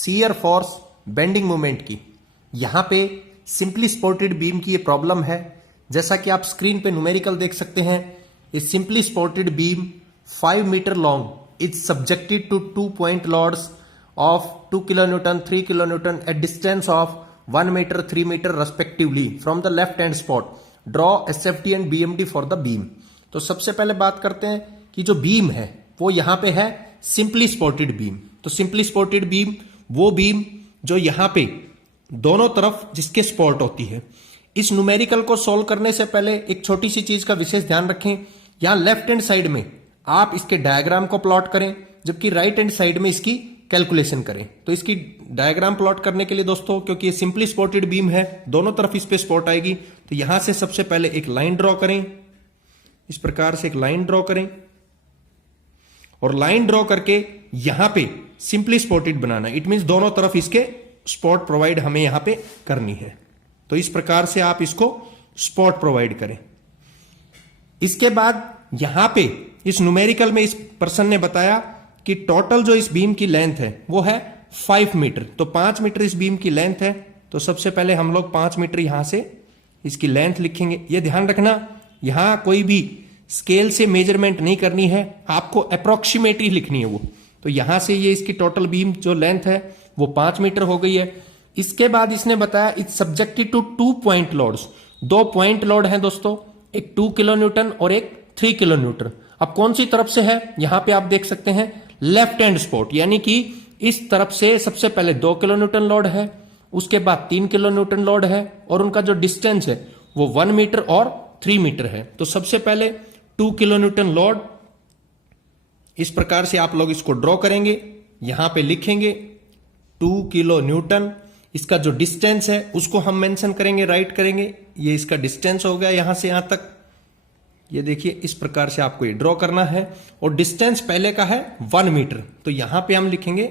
Shear force bending moment की। यहां पे सिंपली सपोर्टेड बीम की ये प्रॉब्लम है। जैसा कि आप स्क्रीन पे न्यूमेरिकल देख सकते हैं, ये simply supported beam 5 metre long is subjected to 2 point loads of 2 kilonewton, 3 kilonewton at distance of 1 meter, 3 meter respectively from the left hand spot. Draw SFT and BMD for the beam. तो सबसे पहले बात करते हैं कि जो beam है वो यहां पे है सिंपली सपोर्टेड बीम। तो सिंपली सपोर्टेड बीम वो बीम जो यहां पे दोनों तरफ जिसके सपोर्ट होती है। इस न्यूमेरिकल को सोल्व करने से पहले एक छोटी सी चीज का विशेष ध्यान रखें। यहां लेफ्ट हैंड साइड में आप इसके डायग्राम को प्लॉट करें, जबकि राइट हैंड साइड में इसकी कैलकुलेशन करें। तो इसकी डायग्राम प्लॉट करने के लिए दोस्तों, क्योंकि ये सिंपली सपोर्टेड बीम है, दोनों तरफ इस पे सपोर्ट आएगी, तो यहां से सबसे पहले एक लाइन ड्रॉ करें। इस प्रकार से एक लाइन ड्रॉ करें और लाइन ड्रॉ करके यहां पे simply supported banana. It means दोनों तरफ इसके सपोर्ट प्रोवाइड हमें यहां पे करनी है। तो इस प्रकार से आप इसको सपोर्ट प्रोवाइड करें। इसके बाद यहां पे इस न्यूमेरिकल में इस पर्सन ने बताया कि टोटल जो इस बीम की लेंथ है वो है 5 मीटर। तो 5 मीटर इस बीम की लेंथ है। तो सबसे पहले हम लोग 5 मीटर यहां से इसकी लेंथ लिखेंगे। ये ध्यान रखना, यहां कोई भी स्केल से मेजरमेंट नहीं करनी है, आपको अप्रोक्सीमेटली लिखनी है वो। तो यहां से ये इसकी टोटल बीम जो लेंथ है वो 5 मीटर हो गई है। इसके बाद इसने बताया it's subjected to 2 point loads. 2 point load है दोस्तों, एक 2 किलो न्यूटन और एक 3 किलो न्यूटन। अब कौन सी तरफ से है, यहां पे आप देख सकते हैं लेफ्ट हैंड सपोर्ट, यानी कि इस तरफ से सबसे पहले 2 किलो न्यूटन लोड है, उसके बाद 3 किलो न्यूटन लोड है, और उनका जो डिस्टेंस है वो 1 मीटर और 3 मीटर है। तो सबसे पहले 2 किलो न्यूटन लोड, इस प्रकार से आप लोग इसको ड्रॉ करेंगे, यहां पे लिखेंगे 2 किलो न्यूटन। इसका जो डिस्टेंस है उसको हम मेंशन करेंगे, राइट करेंगे। ये इसका डिस्टेंस हो गया यहां से यहां तक। ये देखिए इस प्रकार से आपको ये ड्रॉ करना है, और डिस्टेंस पहले का है 1 मीटर, तो यहां पे हम लिखेंगे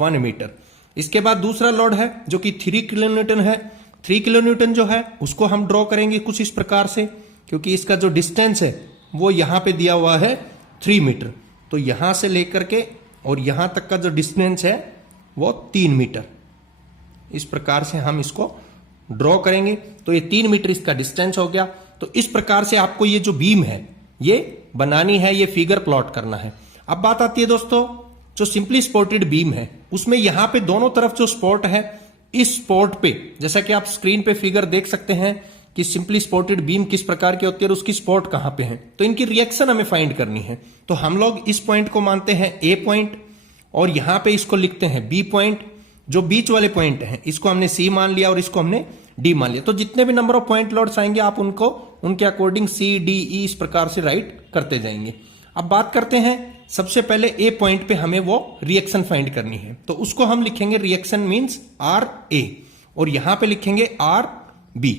1 मीटर। इसके बाद दूसरा लोड है जो कि 3 किलो न्यूटन है। 3 किलो न्यूटन जो है उसको हम ड्रॉ करेंगे कुछ इस प्रकार से, क्योंकि इसका जो डिस्टेंस है वो यहां पे दिया हुआ है 3 मीटर। तो यहां से लेकर के और यहां तक का जो डिस्टेंस है वो 3 मीटर। इस प्रकार से हम इसको ड्रॉ करेंगे। तो ये 3 मीटर इसका डिस्टेंस हो गया। तो इस प्रकार से आपको ये जो बीम है ये बनानी है, ये फिगर प्लॉट करना है। अब बात आती है दोस्तों, जो सिंपली सपोर्टेड बीम है उसमें यहां पे दोनों तरफ जो सपोर्ट है, इस सपोर्ट पे जैसा कि आप स्क्रीन पे फिगर देख सकते हैं कि सिंपली सपोर्टेड बीम किस प्रकार की होती है और उसकी सपोर्ट कहां पे है। तो इनकी रिएक्शन हमें फाइंड करनी है। तो हम लोग इस पॉइंट को मानते हैं ए पॉइंट, और यहां पे इसको लिखते हैं बी पॉइंट। जो बीच वाले पॉइंट हैं इसको हमने सी मान लिया और इसको हमने डी मान लिया। तो जितने भी नंबर ऑफ पॉइंट लोड्स आएंगे आप उनको उनके अकॉर्डिंग सी डी ई इस प्रकार से राइट करते जाएंगे। अब बात करते हैं, सबसे पहले ए पॉइंट पे हमें वो रिएक्शन फाइंड करनी है। तो उसको हम लिखेंगे रिएक्शन मींस आर ए, और यहां पे लिखेंगे आर बी।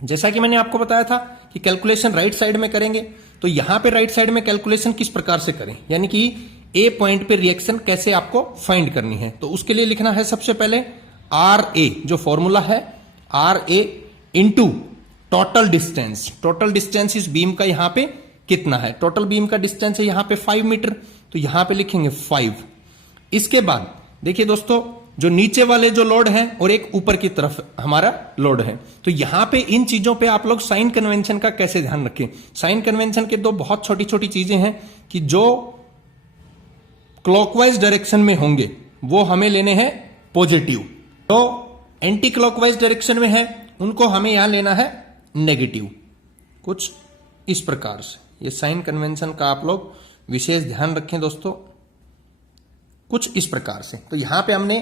जैसा कि मैंने आपको बताया था कि कैलकुलेशन राइट साइड में करेंगे, तो यहां पे राइट साइड में कैलकुलेशन किस प्रकार से करें, यानी कि ए पॉइंट पे रिएक्शन कैसे आपको फाइंड करनी है। तो उसके लिए लिखना है सबसे पहले आर ए, जो फॉर्मूला है R A into total distance. Total distance इस बीम का यहां पे कितना है, टोटल बीम का डिस्टेंस है यहां पे 5 मीटर, तो यहां पे लिखेंगे 5। इसके बाद देखिए दोस्तों, जो नीचे वाले जो लोड है और एक ऊपर की तरफ हमारा लोड है, तो यहां पे इन चीजों पे आप लोग साइन कन्वेंशन का कैसे ध्यान रखें। साइन कन्वेंशन के दो बहुत छोटी छोटी चीजें हैं कि जो क्लॉकवाइज डायरेक्शन में होंगे वो हमें लेने हैं पॉजिटिव, तो एंटी क्लॉकवाइज डायरेक्शन में है उनको हमें यहां लेना है नेगेटिव। कुछ इस प्रकार से ये साइन कन्वेंशन का आप लोग विशेष ध्यान रखें दोस्तों, कुछ इस प्रकार से। तो यहां पे हमने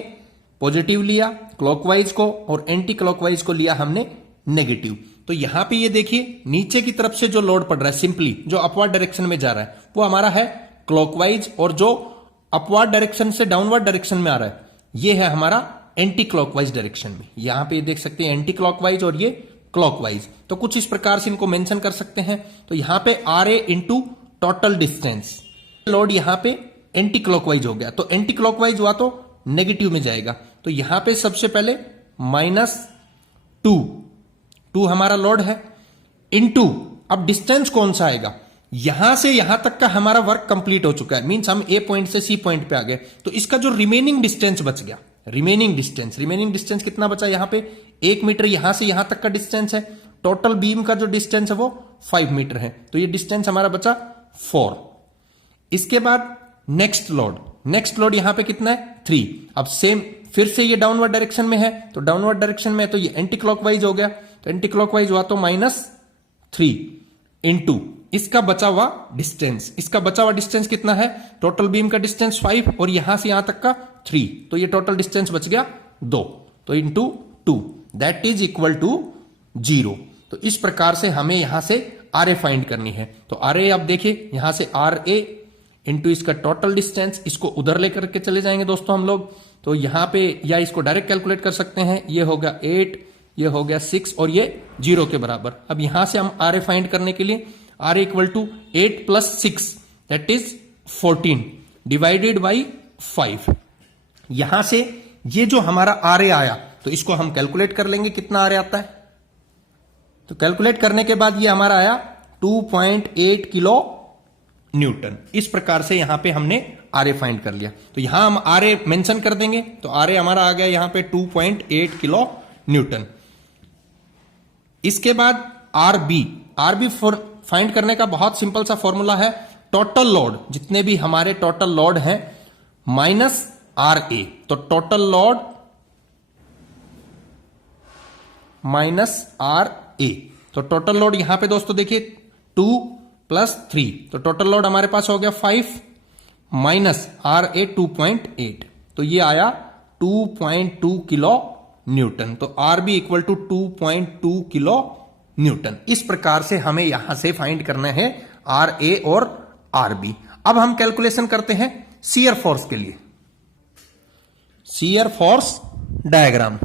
पॉजिटिव लिया क्लॉकवाइज को और एंटी क्लॉकवाइज को लिया हमने नेगेटिव। तो यहां पे ये देखिए नीचे की तरफ से जो लोड पड़ रहा है सिंपली जो अपवर्ड डायरेक्शन में जा रहा है वो हमारा है क्लॉकवाइज, और जो अपवर्ड डायरेक्शन से डाउनवर्ड डायरेक्शन में आ रहा है ये है हमारा एंटी क्लॉकवाइज डायरेक्शन में। यहां पे देख सकते हैं एंटी क्लॉकवाइज और ये क्लॉकवाइज। तो कुछ इस प्रकार से इनको मेंशन कर सकते हैं। तो यहां पे R A into total distance, load यहां पे एंटी क्लॉकवाइज हो गया, तो एंटी क्लॉकवाइज हुआ तो नेगेटिव में जाएगा। तो यहां पे सबसे पहले -2 हमारा लोड है, इनटू अब डिस्टेंस कौन सा आएगा, यहां से यहां तक का हमारा वर्क कंप्लीट हो चुका है, मींस हम ए पॉइंट से सी पॉइंट पे आ गए, तो इसका जो रिमेनिंग डिस्टेंस बच गया रिमेनिंग डिस्टेंस कितना बचा यहां पे 1 मीटर, यहां से यहां तक का डिस्टेंस है। टोटल बीम का जो डिस्टेंस है वो 5 मीटर है, तो ये डिस्टेंस हमारा बचा 4। इसके बाद नेक्स्ट लोड यहां पे कितना है 3। अब सेम फिर से ये डाउनवर्ड डायरेक्शन में है, तो डाउनवर्ड डायरेक्शन में है तो ये एंटी क्लॉकवाइज हो गया, तो एंटी क्लॉकवाइज हुआ तो -3 इंटू इसका बचा हुआ डिस्टेंस कितना है, टोटल बीम का डिस्टेंस 5 और यहां से यहां तक का 3, तो ये टोटल डिस्टेंस बच गया 2, तो into 2 that is equal to 0। तो इस प्रकार से हमें यहां से आर ए फाइंड करनी है। तो आर ए आप देखिए यहां से आर ए इंटू इसका टोटल डिस्टेंस, इसको उधर लेकर के चले जाएंगे दोस्तों हम लोग, तो यहां पे या इसको डायरेक्ट कैलकुलेट कर सकते हैं। ये हो गया 8, ये हो गया 6 और ये 0 के बराबर। अब यहां से हम आर ए फाइंड करने के लिए R equal to 8 + 6 that is 14 divided by 5। यहां से ये जो हमारा आर ए आया तो इसको हम कैलकुलेट कर लेंगे कितना आर ए आता है। तो कैलकुलेट करने के बाद ये हमारा आया 2.8 किलो न्यूटन। इस प्रकार से यहां पे हमने आर ए फाइंड कर लिया। तो यहां हम आर ए मेंशन कर देंगे, तो आर ए हमारा आ गया यहां पे 2.8 किलो न्यूटन। इसके बाद आर बी फाइंड करने का बहुत सिंपल सा फॉर्मूला है, टोटल लोड जितने भी हमारे टोटल लोड हैं माइनस आर ए। तो total load minus R A, तो टोटल लोड यहां पे दोस्तों देखिए 2 + 3, तो टोटल लोड हमारे पास हो गया 5 माइनस आर ए 2.8, तो ये आया 2.2 किलो न्यूटन। तो R B equal to 2.2 kilonewton. इस प्रकार से हमें यहां से फाइंड करना है आर ए और आर बी। अब हम कैलकुलेशन करते हैं शियर फोर्स के लिए। Shear force diagram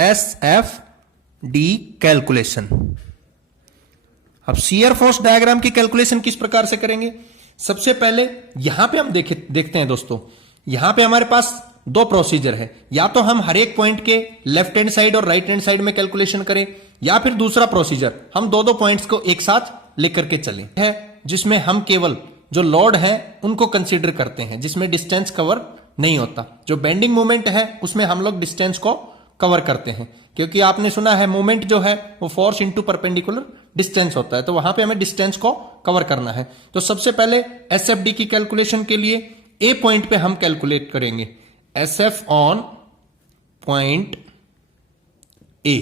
SFD calculation. अब शियर फोर्स डायग्राम की कैलकुलेशन किस प्रकार से करेंगे, सबसे पहले यहां पे हम देखते हैं दोस्तों, यहां पे हमारे पास 2 प्रोसीजर है, या तो हम हर एक पॉइंट के लेफ्ट हैंड साइड और राइट हैंड साइड में कैलकुलेशन करें, या फिर दूसरा प्रोसीजर हम दो पॉइंट्स को एक साथ लेकर के चलें, है जिसमें हम केवल जो लोड है उनको कंसीडर करते हैं, जिसमें डिस्टेंस कवर नहीं होता। जो बेंडिंग मोमेंट है उसमें हम लोग डिस्टेंस को कवर करते हैं, क्योंकि आपने सुना है मोमेंट जो है वो फोर्स इंटू परपेंडिकुलर डिस्टेंस होता है, तो वहां पे हमें डिस्टेंस को कवर करना है। तो सबसे पहले एसएफडी की कैलकुलेशन के लिए ए पॉइंट पे हम कैलकुलेट करेंगे एसएफ ऑन पॉइंट ए।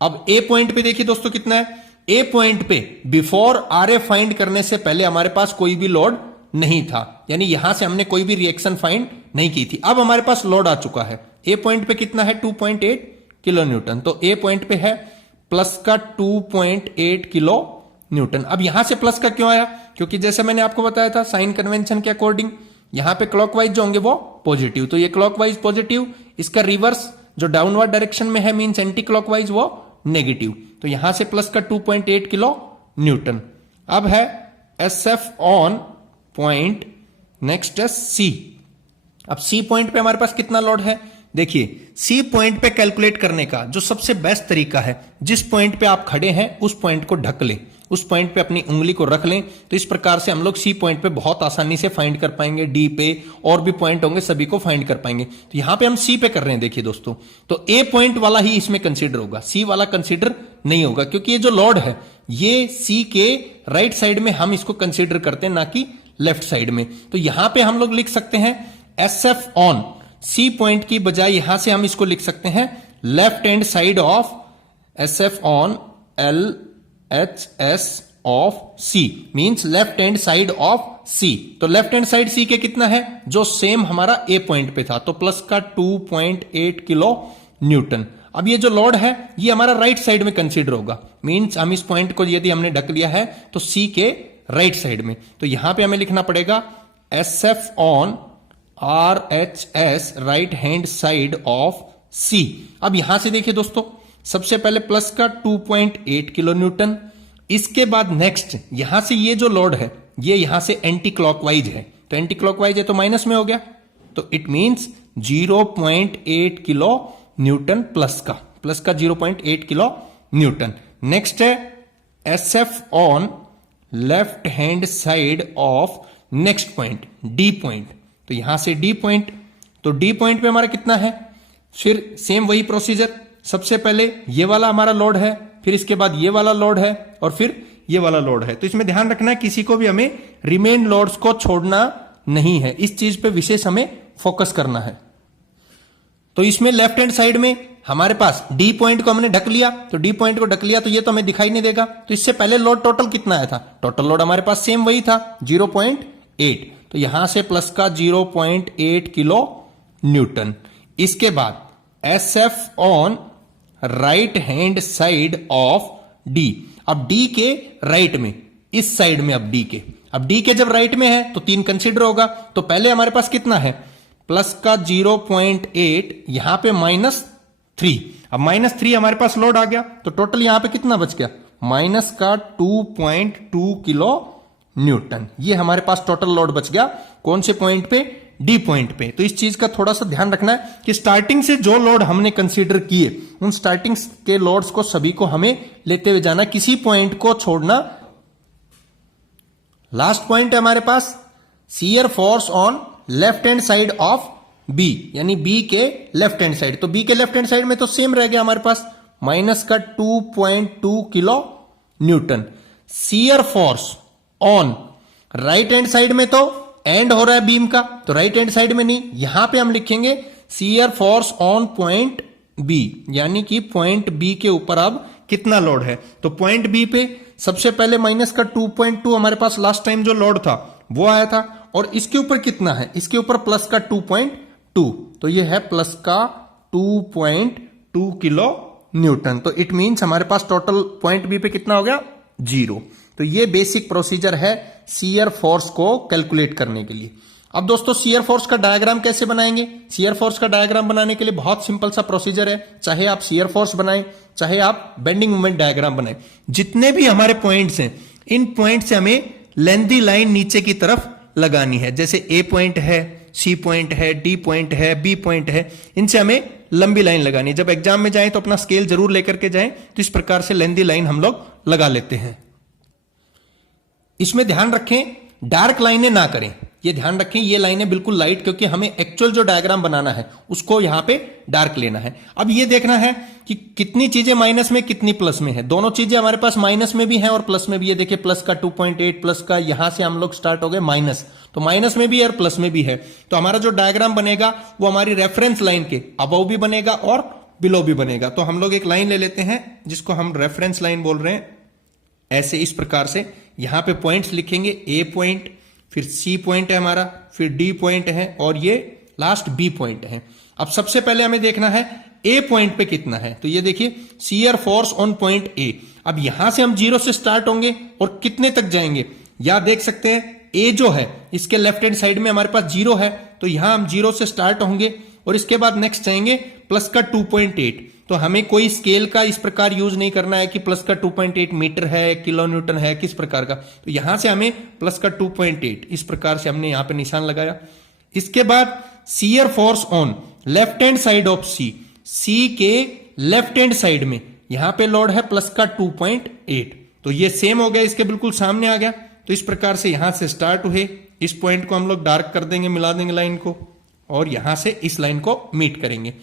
अब ए पॉइंट पे देखिए दोस्तों कितना है, ए पॉइंट पे बिफोर आर ए फाइंड करने से पहले हमारे पास कोई भी लोड नहीं था, यानी यहां से हमने कोई भी रिएक्शन फाइंड नहीं की थी। अब हमारे पास लोड आ चुका है, ए पॉइंट पे कितना है 2.8 किलो न्यूटन, तो ए पॉइंट पे है प्लस का 2.8 किलो न्यूटन। अब यहां से प्लस का क्यों आया, क्योंकि जैसे मैंने आपको बताया था साइन कन्वेंशन के अकॉर्डिंग यहां पे क्लॉकवाइज जो होंगे वो पॉजिटिव, तो ये क्लॉकवाइज पॉजिटिव, इसका रिवर्स जो डाउनवर्ड डायरेक्शन में है मींस एंटी क्लॉकवाइज वो नेगेटिव, तो यहां से प्लस का 2.8 किलो न्यूटन। अब है S F on point, next है सी। अब सी पॉइंट पे हमारे पास कितना लोड है, देखिए सी पॉइंट पे कैलकुलेट करने का जो सबसे बेस्ट तरीका है, जिस पॉइंट पे आप खड़े हैं उस पॉइंट को ढक लें, उस पॉइंट पे अपनी उंगली को रख लें, तो इस प्रकार से हम लोग सी पॉइंट पे बहुत आसानी से फाइंड कर पाएंगे। डी पे और भी पॉइंट होंगे सभी को फाइंड कर पाएंगे। तो यहां पे हम सी पे कर रहे हैं, देखिए दोस्तों, तो ए पॉइंट वाला ही इसमें कंसीडर होगा, सी वाला कंसीडर नहीं होगा, क्योंकि ये जो लोड है ये सी के राइट साइड में हम इसको कंसीडर करते हैं, ना कि लेफ्ट साइड में। तो यहां पे हम लोग लिख सकते हैं S F on C point की बजाय यहां से हम इसको लिख सकते हैं left hand side of S F on L H S of C, means left hand side of C. तो लेफ्ट हैंड साइड सी के कितना है, जो सेम हमारा ए पॉइंट पे था, तो प्लस का 2.8 किलो न्यूटन। अब ये जो लोड है ये हमारा राइट साइड में कंसीडर होगा, मींस हम इस पॉइंट को यदि हमने ढक लिया है तो सी के राइट साइड में, तो यहां पे हमें लिखना पड़ेगा S F on R H S right hand side of C. अब यहां से देखिए दोस्तों, सबसे पहले प्लस का 2.8 किलो न्यूटन, इसके बाद नेक्स्ट यहां से ये जो लोड है ये यहां से एंटी क्लॉकवाइज है, तो एंटी क्लॉकवाइज है तो माइनस में हो गया, तो it means 0.8 kilo Newton plus का 0.8 किलो न्यूटन। नेक्स्ट है S F on left hand side of next point D point, तो यहां से डी पॉइंट, तो डी पॉइंट पे हमारा कितना है फिर सेम वही प्रोसीजर, सबसे पहले ये वाला हमारा लोड है, फिर इसके बाद ये वाला लोड है और फिर ये वाला लोड है। तो इसमें ध्यान रखना है किसी को भी हमें रिमेन लोड्स को छोड़ना नहीं है, इस चीज पे विशेष हमें फोकस करना है। तो इसमें लेफ्ट हैंड साइड में हमारे पास डी पॉइंट को हमने ढक लिया, तो डी पॉइंट को ढक लिया तो ये तो हमें दिखाई नहीं देगा। तो इससे पहले लोड टोटल कितना आया था, टोटल लोड हमारे पास सेम वही था 0.8, तो यहां से प्लस का 0.8 किलो न्यूटन। इसके बाद S F on right hand side of D, अब डी के राइट में, इस साइड में, अब डी के जब राइट में है तो 3 कंसीडर होगा। तो पहले हमारे पास कितना है, प्लस का 0.8, यहां पे -3, अब -3 हमारे पास लोड आ गया, तो टोटल यहां पे कितना बच गया, माइनस का 2.2 किलो न्यूटन। ये हमारे पास टोटल लोड बच गया कौन से पॉइंट पे, डी पॉइंट पे। तो इस चीज का थोड़ा सा ध्यान रखना है कि स्टार्टिंग से जो लोड हमने कंसीडर किए उन स्टार्टिंग के लोड्स को सभी को हमें लेते हुए जाना, किसी पॉइंट को छोड़ना। लास्ट पॉइंट है हमारे पास shear force on left hand side of B, यानी बी के लेफ्ट हैंड साइड। तो बी के लेफ्ट हैंड साइड में तो सेम रह गया हमारे पास माइनस का 2.2 kilo Newton. Shear force on right hand side में तो एंड हो रहा है बीम का, तो राइट हैंड साइड में नहीं, यहां पे हम लिखेंगे shear force on point B, यानी कि पॉइंट बी के ऊपर अब कितना लोड है। तो पॉइंट बी पे सबसे पहले माइनस का 2.2 हमारे पास लास्ट टाइम जो लोड था वो आया था, और इसके ऊपर कितना है, इसके ऊपर प्लस का 2.2, तो ये है प्लस का 2.2 किलो न्यूटन। तो इट मींस हमारे पास टोटल पॉइंट बी पे कितना हो गया, 0। तो ये बेसिक प्रोसीजर है शियर फोर्स को कैलकुलेट करने के लिए। अब दोस्तों शियर फोर्स का डायग्राम कैसे बनाएंगे, शियर फोर्स का डायग्राम बनाने के लिए बहुत सिंपल सा प्रोसीजर है। चाहे आप शियर फोर्स बनाएं, चाहे आप बेंडिंग मोमेंट डायग्राम बनाएं, जितने भी हमारे पॉइंट्स हैं इन पॉइंट से हमें लेंथी लाइन नीचे की तरफ लगानी है। जैसे ए पॉइंट है, सी पॉइंट है, डी पॉइंट है, बी पॉइंट है, इनसे हमें लंबी लाइन लगानी है। जब एग्जाम में जाएं तो अपना स्केल जरूर लेकर के जाएं, तो इस प्रकार से लेंथी लाइन हम लोग लगा लेते हैं। इसमें ध्यान रखें डार्क लाइनें ना करें, ये ध्यान रखें ये लाइनें बिल्कुल लाइट, क्योंकि हमें एक्चुअल जो डायग्राम बनाना है उसको यहां पे डार्क लेना है। अब ये देखना है कि कितनी चीजें माइनस में कितनी प्लस में है। दोनों चीजें हमारे पास माइनस में भी है और प्लस में भी है। देखिए प्लस का 2.8, प्लस का यहां से हम लोग स्टार्ट हो गए माइनस, तो माइनस में भी है और प्लस में भी है। तो हमारा जो डायग्राम बनेगा वो हमारी रेफरेंस लाइन के अबव भी बनेगा और बिलो भी बनेगा। तो हम लोग एक लाइन ले लेते हैं जिसको हम रेफरेंस लाइन बोल रहे हैं। ऐसे इस प्रकार से यहां पे पॉइंट्स लिखेंगे, ए पॉइंट, फिर सी पॉइंट है हमारा, फिर डी पॉइंट है और ये लास्ट बी पॉइंट है। अब सबसे पहले हमें देखना है ए पॉइंट पे कितना है। तो ये देखिए shear force on point A. अब यहां से हम 0 से स्टार्ट होंगे और कितने तक जाएंगे, या देख सकते हैं ए जो है इसके लेफ्ट हैंड साइड में हमारे पास 0 है, तो यहां हम 0 से स्टार्ट होंगे और इसके बाद नेक्स्ट जाएंगे प्लस का 2.8। तो हमें कोई स्केल का इस प्रकार यूज नहीं करना है कि प्लस का 2.8 मीटर है, किलो न्यूटन है, किस प्रकार का। तो यहां से हमें प्लस का 2.8 इस प्रकार से हमने यहां पे निशान लगाया। इसके बाद shear force on left hand side of C, C के लेफ्ट हैंड साइड में यहां पे लोड है प्लस का 2.8, तो ये सेम हो गया, इसके बिल्कुल सामने आ गया। तो इस प्रकार से यहां से स्टार्ट हुए, इस पॉइंट को हम लोग डार्क कर देंगे, मिला देंगे लाइन को, और यहां से इस लाइन को मीट करेंगे।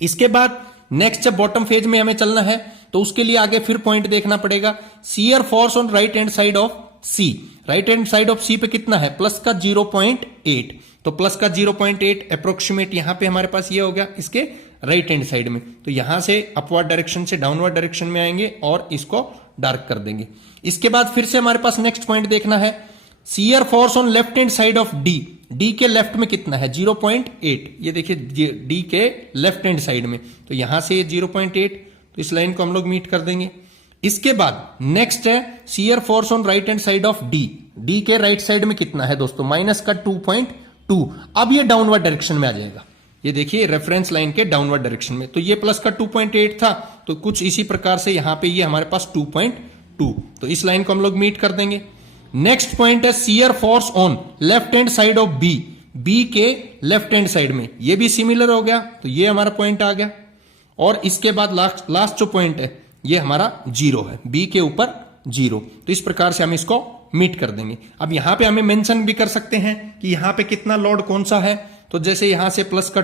इसके बाद नेक्स्ट जब बॉटम फेज में हमें चलना है तो उसके लिए आगे फिर पॉइंट देखना पड़ेगा, shear force on right hand side of C. Right hand side of C पे कितना है, प्लस का 0.8, तो प्लस का 0.8 अप्रोक्सीमेट यहां पे हमारे पास ये हो गया इसके राइट हैंड साइड में। तो यहां से अपवर्ड डायरेक्शन से डाउनवर्ड डायरेक्शन में आएंगे और इसको डार्क कर देंगे। इसके बाद फिर से हमारे पास नेक्स्ट पॉइंट देखना है, shear force on left hand side of D. D के लेफ्ट में कितना है, 0.8, ये देखिए डी के लेफ्ट हैंड साइड में, तो यहां से ये 0.8, तो इस लाइन को हम लोग मीट कर देंगे। इसके बाद नेक्स्ट है shear force on right hand side of D. D के राइट साइड में कितना है दोस्तों, माइनस का 2.2। अब ये डाउनवर्ड डायरेक्शन में आ जाएगा, ये देखिए रेफरेंस लाइन के डाउनवर्ड डायरेक्शन में। तो ये प्लस का 2.8 था, तो कुछ इसी प्रकार से यहां पे ये हमारे पास 2.2, तो इस लाइन को हम लोग मीट कर देंगे। नेक्स्ट पॉइंट है shear force on left hand side of B. B के लेफ्ट हैंड साइड में ये भी सिमिलर हो गया, तो ये हमारा पॉइंट आ गया। और इसके बाद लास्ट जो पॉइंट है ये हमारा 0 है, बी के ऊपर 0, तो इस प्रकार से हम इसको मीट कर देंगे। अब यहां पे हमें मेंशन भी कर सकते हैं कि यहां पे कितना लोड कौन सा है। तो जैसे यहां से प्लस का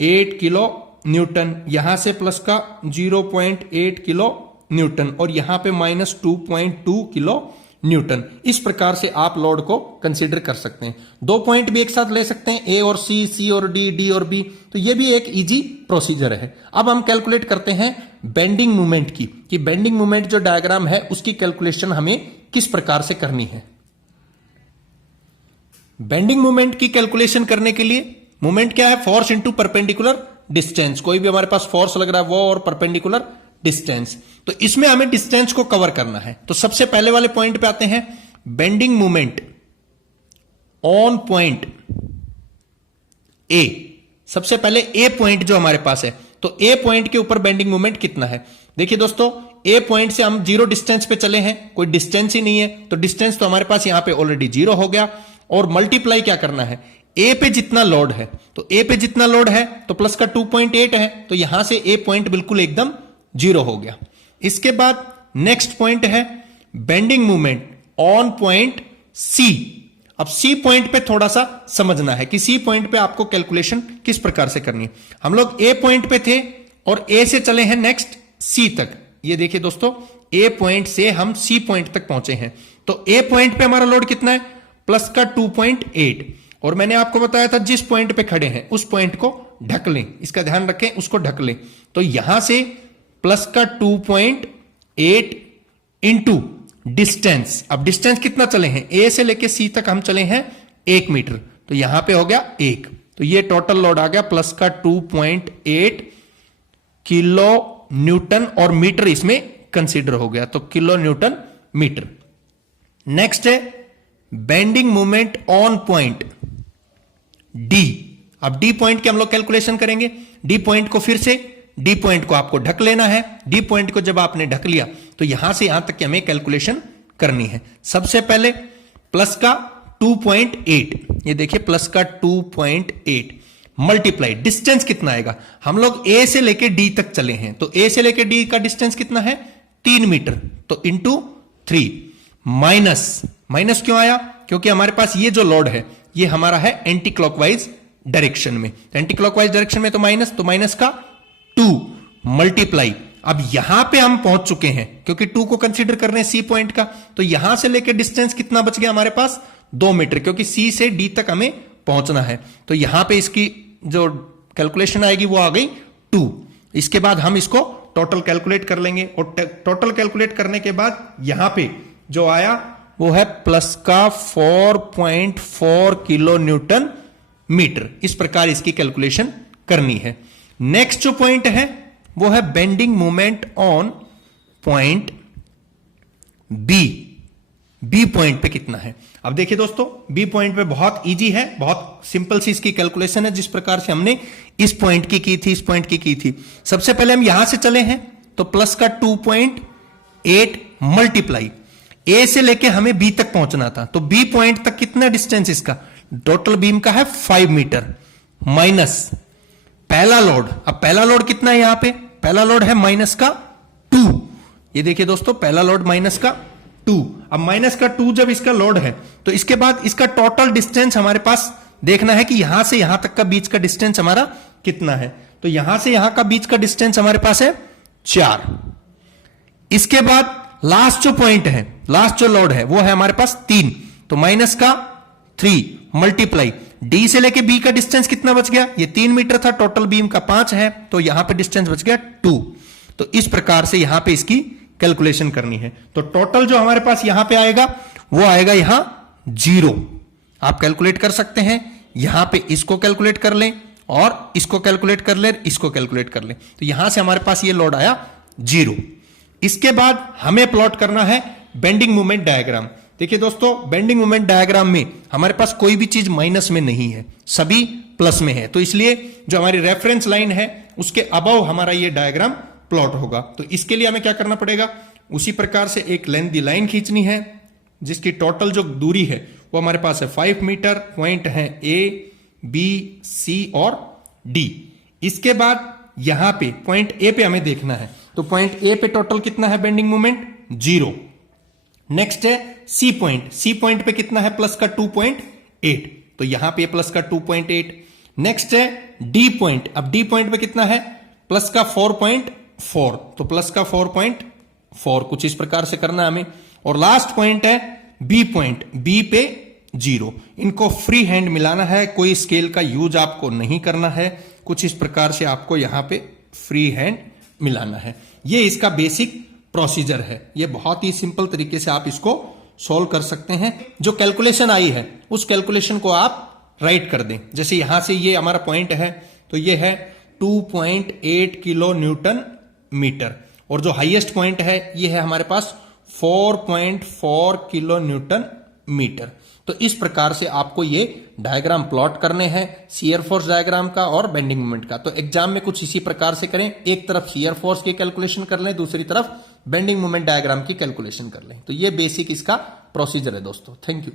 8 किलो न्यूटन, यहां से प्लस का 0.8 किलो न्यूटन और यहां पे माइनस 2.2 किलो न्यूटन। इस प्रकार से आप लोड को कंसीडर कर सकते हैं। 2 पॉइंट भी एक साथ ले सकते हैं, ए और सी, सी और डी, डी और बी। तो ये भी एक इजी प्रोसीजर है। अब हम कैलकुलेट करते हैं बेंडिंग मोमेंट की, कि बेंडिंग मोमेंट जो डायग्राम है उसकी कैलकुलेशन हमें किस प्रकार से करनी है। बेंडिंग मोमेंट की कैलकुलेशन करने के लिए मोमेंट क्या है, फोर्स इंटू परपेंडिकुलर डिस्टेंस। कोई भी हमारे पास फोर्स लग रहा है वो और परपेंडिकुलर डिस्टेंस, तो इसमें हमें डिस्टेंस को कवर करना है। तो सबसे पहले वाले पॉइंट पे आते हैं, bending moment on point A. सबसे पहले ए पॉइंट जो हमारे पास है, तो ए पॉइंट के ऊपर बेंडिंग मोमेंट कितना है। देखिए दोस्तों, ए पॉइंट से हम जीरो डिस्टेंस पे चले हैं, कोई डिस्टेंस ही नहीं है, तो डिस्टेंस तो हमारे पास यहां पे ऑलरेडी जीरो हो गया। और मल्टीप्लाई क्या करना है, ए पे जितना लोड है, तो ए पे जितना लोड है तो प्लस का 2.8 है, तो यहां से ए पॉइंट बिल्कुल एकदम जीरो हो गया। इसके बाद नेक्स्ट पॉइंट है bending moment on point C. अब सी पॉइंट पे थोड़ा सा समझना है कि सी पॉइंट पे आपको कैलकुलेशन किस प्रकार से करनी है। हम लोग ए पॉइंट पे थे और ए से चले हैं नेक्स्ट सी तक। ये देखिए दोस्तों, ए पॉइंट से हम सी पॉइंट तक पहुंचे हैं, तो ए पॉइंट पे हमारा लोड कितना है, प्लस का 2.8। और मैंने आपको बताया था जिस पॉइंट पे खड़े हैं उस पॉइंट को ढक लें, इसका ध्यान रखें, उसको ढक लें। तो यहां से प्लस का 2.8 इंटू डिस्टेंस। अब डिस्टेंस कितना चले हैं, ए से लेके सी तक हम चले हैं 1 मीटर, तो यहां पे हो गया 1। तो ये टोटल लोड आ गया प्लस का 2.8 किलो न्यूटन, और मीटर इसमें कंसीडर हो गया, तो किलो न्यूटन मीटर। नेक्स्ट है bending moment on point D. अब डी पॉइंट की हम लोग कैलकुलेशन करेंगे। डी पॉइंट को फिर से, डी पॉइंट को आपको ढक लेना है। डी पॉइंट को जब आपने ढक लिया तो यहां से यहां तक की हमें कैलकुलेशन करनी है। सबसे पहले प्लस का 2.8, ये देखिए प्लस का 2.8 मल्टीप्लाई डिस्टेंस कितना आएगा, हम लोग ए से लेके डी तक चले हैं, तो ए से लेके डी का डिस्टेंस कितना है 3 मीटर, तो इंटू 3 माइनस क्यों आया, क्योंकि हमारे पास ये जो लोड है ये हमारा है एंटी क्लॉकवाइज डायरेक्शन में, तो एंटी क्लॉकवाइज डायरेक्शन में तो माइनस का 2 मल्टीप्लाई। अब यहां पे हम पहुंच चुके हैं क्योंकि 2 को कंसीडर कर रहे हैं सी पॉइंट का, तो यहां से लेकर डिस्टेंस कितना बच गया हमारे पास 2 मीटर, क्योंकि सी से डी तक हमें पहुंचना है। तो यहां पे इसकी जो कैलकुलेशन आएगी वो आ गई 2। इसके बाद हम इसको टोटल कैलकुलेट कर लेंगे, और टोटल कैलकुलेट करने के बाद यहां पे जो आया वो है प्लस का 4.4 किलो न्यूटन मीटर। इस प्रकार इसकी कैलकुलेशन करनी है। नेक्स्ट जो पॉइंट है वो है bending moment on point B. B point पे कितना है, अब देखिए दोस्तों, बी पॉइंट पे बहुत इजी है, बहुत सिंपल सी इसकी कैलकुलेशन है, जिस प्रकार से हमने इस पॉइंट की थी, इस पॉइंट की थी। सबसे पहले हम यहां से चले हैं तो प्लस का 2.8 मल्टीप्लाई, ए से लेके हमें बी तक पहुंचना था, तो बी पॉइंट तक कितना डिस्टेंस इसका, टोटल बीम का है 5 मीटर, माइनस पहला लोड। अब पहला लोड कितना है यहां पे, पहला लोड है माइनस का 2। ये देखिए दोस्तों, पहला लोड माइनस का 2। अब माइनस का 2 जब इसका लोड है तो इसके बाद इसका टोटल डिस्टेंस हमारे पास देखना है कि यहां से यहां तक का बीच का डिस्टेंस हमारा कितना है, तो यहां से यहां का बीच का डिस्टेंस हमारे पास है 4। इसके बाद लास्ट जो पॉइंट है, लास्ट जो लोड है वो है हमारे पास 3, तो माइनस का 3 मल्टीप्लाई डी से लेके बी का डिस्टेंस कितना बच गया, ये 3 मीटर था, टोटल बीम का 5 है, तो यहां पे डिस्टेंस बच गया 2। तो इस प्रकार से यहां पे इसकी कैलकुलेशन करनी है। तो टोटल जो हमारे पास यहां पे आएगा वो आएगा यहां 0। आप कैलकुलेट कर सकते हैं, यहां पे इसको कैलकुलेट कर लें और इसको कैलकुलेट कर लें, इसको कैलकुलेट कर लें, तो यहां से हमारे पास ये लोड आया 0। इसके बाद हमें प्लॉट करना है बेंडिंग मोमेंट डायग्राम। देखिए दोस्तों, बेंडिंग मोमेंट डायग्राम में हमारे पास कोई भी चीज माइनस में नहीं है, सभी प्लस में है, तो इसलिए जो हमारी रेफरेंस लाइन है उसके अबव हमारा ये डायग्राम प्लॉट होगा। तो इसके लिए हमें क्या करना पड़ेगा, उसी प्रकार से एक लेंथी लाइन खींचनी है जिसकी टोटल जो दूरी है वो हमारे पास है 5 मीटर। पॉइंट है ए, बी, सी और डी। इसके बाद यहां पे पॉइंट ए पे हमें देखना है, तो पॉइंट ए पे टोटल कितना है बेंडिंग मोमेंट 0। नेक्स्ट है सी पॉइंट, सी पॉइंट पे कितना है प्लस का 2.8, तो यहां पे प्लस का 2.8। नेक्स्ट है डी पॉइंट। अब डी पॉइंट पे कितना है, प्लस का 4.4, तो प्लस का 4.4 कुछ इस प्रकार से करना हमें। और लास्ट पॉइंट है बी पॉइंट, बी पे 0। इनको फ्री हैंड मिलाना है, कोई स्केल का यूज आपको नहीं करना है, कुछ इस प्रकार से आपको यहां पे फ्री हैंड मिलाना है। ये इसका बेसिक प्रोसीजर है। ये बहुत ही सिंपल तरीके से आप इसको सॉल्व कर सकते हैं। जो कैलकुलेशन आई है उस कैलकुलेशन को आप राइट कर दें। जैसे यहां से ये हमारा पॉइंट है, तो ये है 2.8 किलो न्यूटन मीटर, और जो हाईएस्ट पॉइंट है ये है हमारे पास 4.4 किलो न्यूटन मीटर। तो इस प्रकार से आपको ये डायग्राम प्लॉट करने हैं, शियर फोर्स डायग्राम का और बेंडिंग मोमेंट का। तो एग्जाम में कुछ इसी प्रकार से करें, एक तरफ शियर फोर्स की कैलकुलेशन कर लें, दूसरी तरफ बेंडिंग मोमेंट डायग्राम की कैलकुलेशन कर लें। तो ये बेसिक इसका प्रोसीजर है दोस्तों। Thank you.